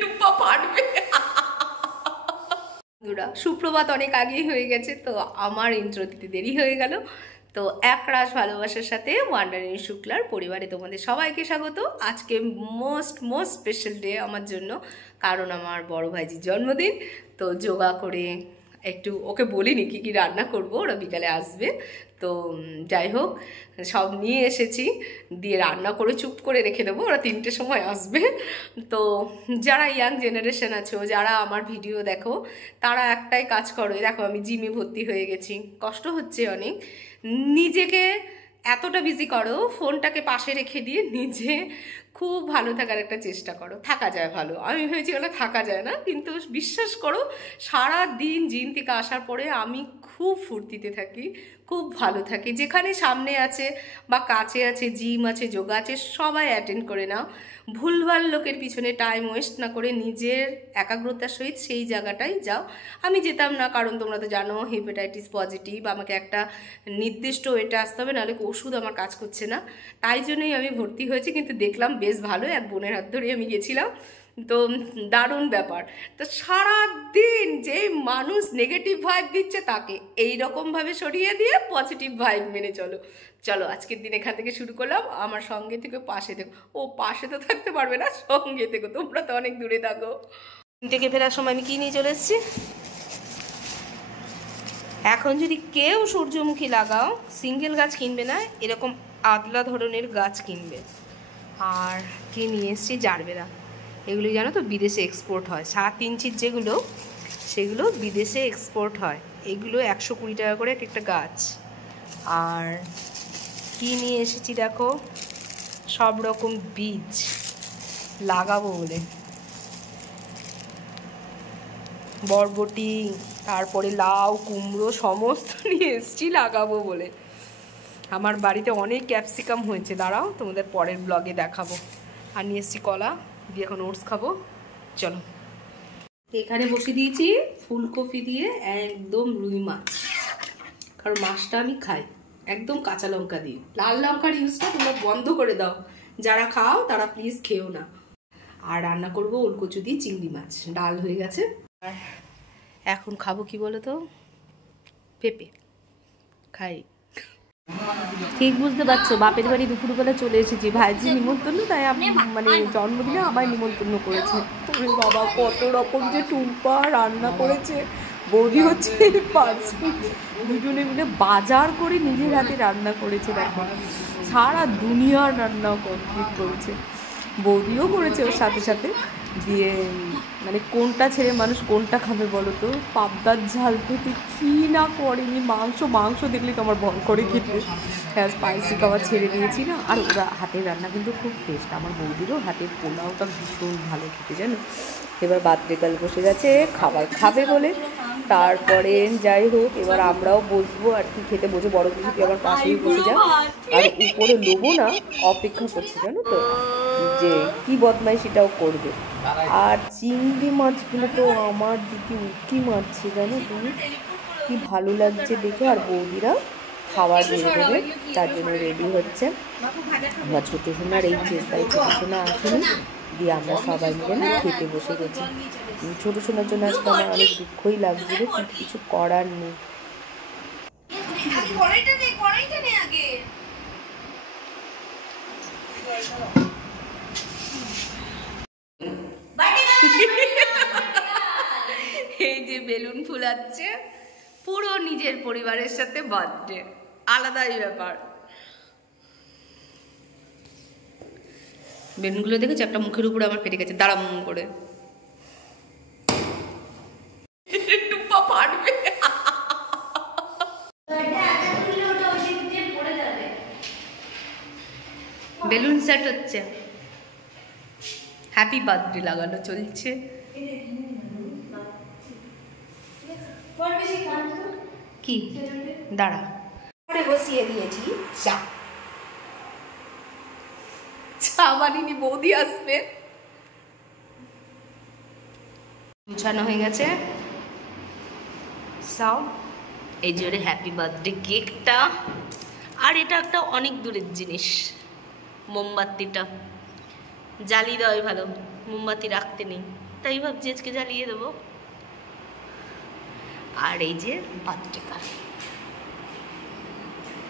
টুপা ফাটবে। সুপ্রভাত অনেক আগেই হয়ে গেছে, তো আমার ইন্ট্রো দিতে দেরি হয়ে গেল। তো একরাশ ভালোবাসার সাথে ওয়ান্ডারিং শুক্লার পরিবারে তোমাদের সবাইকে স্বাগত। আজকে মোস্ট স্পেশাল ডে আমার জন্য, কারণ আমার বড় ভাইজির জন্মদিন। তো যোগা করে একটু ওকে বলিনি কি কি রান্না করব, ওরা বিকালে আসবে। তো যাই হোক, সব নিয়ে এসেছি, দিয়ে রান্না করে চুপ করে রেখে দেবো, ওরা 3টের সময় আসবে। তো যারা ইয়াং জেনারেশন আছো, যারা আমার ভিডিও দেখো, তারা একটাই কাজ করো। দেখো আমি জিমে ভর্তি হয়ে গেছি, কষ্ট হচ্ছে অনেক। নিজেকে এতটা বিজি করো, ফোনটাকে পাশে রেখে দিয়ে নিজে খুব ভালো থাকার একটা চেষ্টা করো। থাকা যায় ভালো, আমি ভেবেছি ওটা থাকা যায় না, কিন্তু বিশ্বাস করো সারা দিন জিম থেকে আসার পরে আমি খুব ফুর্তিতে থাকি, খুব ভালো থাকি। যেখানে সামনে আছে বা কাছে আছে জিম আছে, যোগা আছে, সবাই অ্যাটেন্ড করে নাও। ভুলভাল লোকের পিছনে টাইম ওয়েস্ট না করে নিজের একাগ্রতার সহিত সেই জায়গাটাই যাও। আমি যেতাম না, কারণ তোমরা তো জানো হেপাটাইটিস পজিটিভ, আমাকে একটা নির্দিষ্ট ওয়েটে আসতে হবে, নাহলে ওষুধ আমার কাজ করছে না। তাই জন্যই আমি ভর্তি হয়েছি। কিন্তু দেখলাম বেশ ভালো, এক বোনের হাত ধরে আমি গেছিলাম, তো দারুণ ব্যাপার। তো সারাদিন যে মানুষ নেগেটিভ ভাইব দিচ্ছে তাকে এইরকমভাবে সরিয়ে দিয়ে পজিটিভ ভাইব মেনে চলো। চলো আজকের দিন এখান থেকে শুরু করলাম। আমার সঙ্গে থেকে পাশে থেকো। ও পাশে তো থাকতে পারবে না, সঙ্গে থেকো, তোমরা তো অনেক দূরে থাকো। থেকে ফেরার সময় আমি কি নিয়ে চলে এসেছি? এখন যদি কেউ সূর্যমুখী লাগাও, সিঙ্গেল গাছ কিনবে না, এরকম আদলা ধরনের গাছ কিনবে। আর কি নিয়ে এসেছি? জারবেরা। এগুলো জানো তো বিদেশে এক্সপোর্ট হয়, 7 ইঞ্চির যেগুলো, সেগুলো বিদেশে এক্সপোর্ট হয়। এগুলো 120 টাকা করে এক একটা গাছ। আর কি নিয়ে এসেছি দেখো, সব রকম বীজ লাগাবো বলে। বরবটি, তারপরে লাউ, কুমড়ো সমস্ত নিয়ে এসেছি লাগাবো বলে। আমার বাড়িতে অনেক ক্যাপসিকাম হয়েছে, দাঁড়াও তোমাদের পরের ব্লগে দেখাবো। আর নিয়ে এসেছি কলা দিয়ে, এখন ওটস খাবো। চলো, এখানে বসে দিয়েছি ফুলকপি দিয়ে একদম রুই মাছ, কারণ মাছটা আমি খাই একদম কাঁচা লঙ্কা দিয়ে। লাল লঙ্কার ইউজটা তোমরা বন্ধ করে দাও, যারা খাও তারা প্লিজ খেও না। আর রান্না করবো ওলকচু দিয়ে চিংড়ি মাছ। ডাল হয়ে গেছে। আর এখন খাবো কি বলো তো, পেঁপে খাই। ঠিক বুঝতে পারছো, বাপের বাড়ি দুপুরবেলা চলে এসেছি, ভাইজি নিমন্ত্রণ, তাই মানে জন্মদিনে আমায় নিমন্ত্রণ করেছে। ওরে বাবা, কত রকম যে টুম্পা রান্না করেছে। বৌদি হচ্ছে দুজনে মিলে বাজার করে নিজের হাতে রান্না করেছে। দেখো সারা দুনিয়ার রান্না কমপ্লিট করেছে, বৌদিও করেছে ওর সাথে সাথে। দিয়ে মানে কোনটা ছেড়ে মানুষ কোনটা খাবে বলো তো? পাবদার ঝাল থেকে কী না করেনি, মাংস দেখলে তো আমার ভয় করে খেতে। হ্যাঁ, স্পাইসি খাবার ছেড়ে দিয়েছি না। আর ওরা হাতের রান্না কিন্তু খুব টেস্ট, আমার বৌদিরও হাতের পোলাওটা ভীষণ ভালো খেতে, জানো। এবার বার্থডে গার্ল বসে গেছে খাবার খাবে বলে। তারপরে যাই হোক, এবার আমরাও বসবো আর কি খেতে। বসে বড় কিছু কি আমার পাশেই বসে যায়, আর উপরে লোবো না, অপেক্ষা করছে জানো তো যে কি বদমাইশিটাও করবে। আর চিংড়ি মাছগুলো তো আমার দিকে উঁকি মারছে জানো তুমি, কি ভালো লাগছে দেখে। আর বৌদিরা খাবার বেড়ে দেবে, তার জন্য রেডি হচ্ছে। আমার ছোটো সোনার এই চেষ্টায় ছোটো সোনা আসেনি, দিয়ে আমরা সবাই মিলে না খেতে বসে গেছি। ছোটো সোনার জন্য আজকে আমার অনেক দুঃখই লাগছিল, কিন্তু কিছু করার নেই। এই যে বেলুন ফুলাচ্ছে, পুরো নিজের পরিবারের সাথে বার্থডে, আলাদাই ব্যাপার। বেলুনগুলো দেখেছি, একটা মুখের উপরে আমার ফেটে গেছে, দাঁড়াম করে। টুপা ফাটবে। বেলুন সেট হচ্ছে, হ্যাপি বার্থডে লাগানো চলছে। কি দাঁড়া, বসিয়ে দিয়েছি চা। চা বানিনি, বৌদি আসবে। গুছানো হয়ে গেছে সব। এই জোরে হ্যাপি বার্থডে কেকটা। আর এটা একটা অনেক দূরের জিনিস, মোমবাতিটা জ্বালিয়ে দেওয়াই ভালো। মোমবাতি রাখতে নেই, তাই ভাবছি আজকে জ্বালিয়ে দেবো। আর এই যে বার্থডে কার্ড,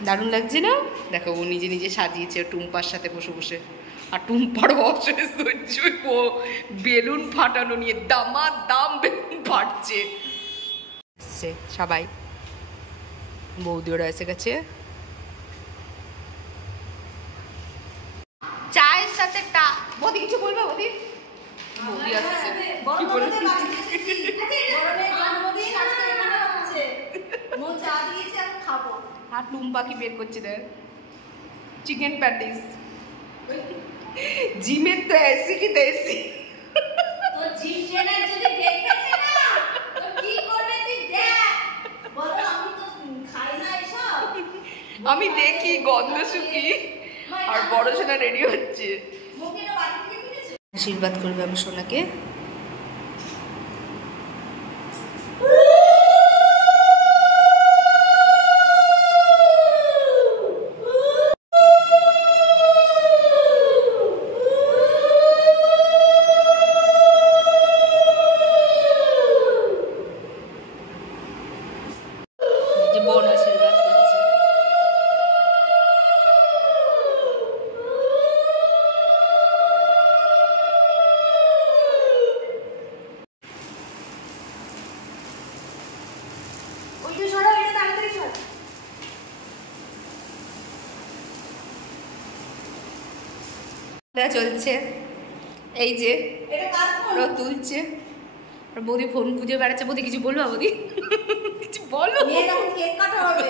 দারুণ লাগছে না? দেখো ও নিজে নিজে সাজিয়েছে টুম্পার সাথে বসে বসে, আর টুম্পার অবশ্যই সহ্য বেলুন ফাটানো নিয়ে দাম বেলুন ফাটছে। সবাই বৌদি ওরা এসে গেছে, চায়ের সাথে বৌদি কিছু বলবে? বৌদি বৌদি আসছে, কি বলবে? আর টুম্পা কি বের করছে দেখ, চিকেন প্যাটিস। জিমের তো এসি কি দেশি, তো জিম ট্রেনার যদি দেখেছে না তো কি করবে তুই দেখ, বলো আমি তো খাই না এসব। আমি দেখি গন্ধ শুকি, আর বড় সোনা রেডি হচ্ছে। আশীর্বাদ করবে আমার সোনাকে। বোন আশীর্বাদ করছে। চলছে এই যে ওরা তুলছে, আর বৌদি ফোন খুঁজে বেড়াচ্ছে। বৌদি কিছু বলবো? বৌদি কিছু বলো। কেক কাটা হবে,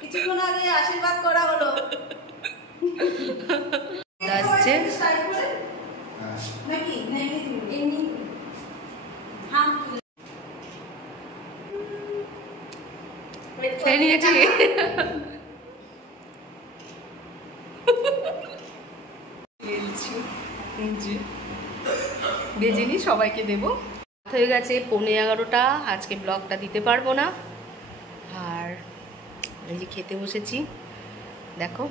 কিছুক্ষণ আগে আশীর্বাদ করা হলো। আসছে নাকি এমনি খেয়ে নিয়েছি। ভেজে নি সবাইকে দেবো। হয়ে গেছে 11:15। আজকে ব্লগটা দিতে পারবো না, আর এই যে খেতে বসেছি দেখো।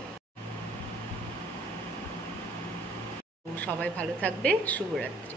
সবাই ভালো থাকবে, শুভরাত্রি।